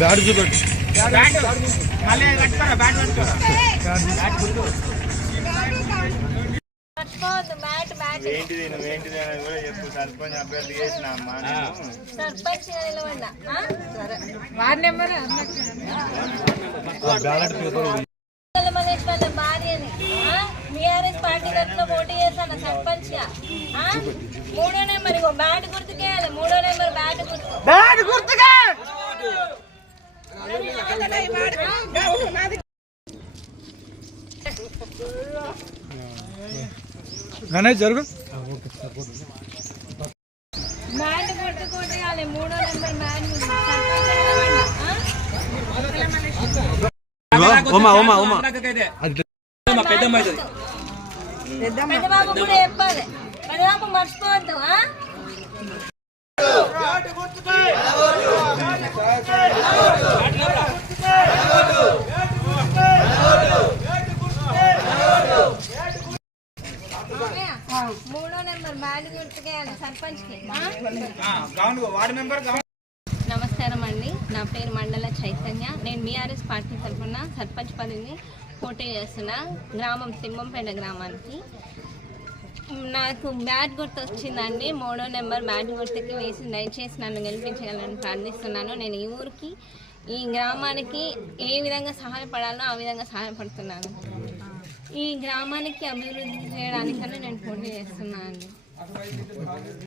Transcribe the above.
Bat చూపెట్టు సర్పంచ్ అభ్యర్థి చేసిన వార్డు నెంబర్ భార్యని టీఆర్ఎస్ పార్టీ తరఫున పోటీ చేస్తాను సర్పంచ్ గా 3వ నెంబర్ ఇగో బ్యాట్ గుర్తుకేయాలి 3వ నెంబర్ బ్యాట్ గుర్తుగా గణేష్ జరుగు బ్యాట్ గుర్తుకోటేయాలి 3వ నెంబర్ పెద్దబాబు కూడా చెప్పాలి పెద్దబాబు మర్చిపోవద్దు మూడో నెంబర్ బ్యాట్ గుర్తుకేయాలి సర్పంచ్ కి. నమస్కారం అండి, నా పేరు మండల చైతన్య. నేను బీఆర్ఎస్ పార్టీ తరఫున సర్పంచ్ పదవిని పోటీ చేస్తున్నా గ్రామం సింహంపేట గ్రామానికి. నాకు బ్యాట్ గుర్తు వచ్చిందండి, 3వ నెంబర్ బ్యాట్ గుర్తుకి వేసి దయచేసి నన్ను గెలిపించగలని ప్రార్థిస్తున్నాను. నేను ఈ ఊరికి ఈ గ్రామానికి ఏ విధంగా సహాయపడాలో ఆ విధంగా సహాయపడుతున్నాను. ఈ గ్రామానికి అభివృద్ధి చేయడానికన్నా నేను పోటీ చేస్తున్నాను అండి.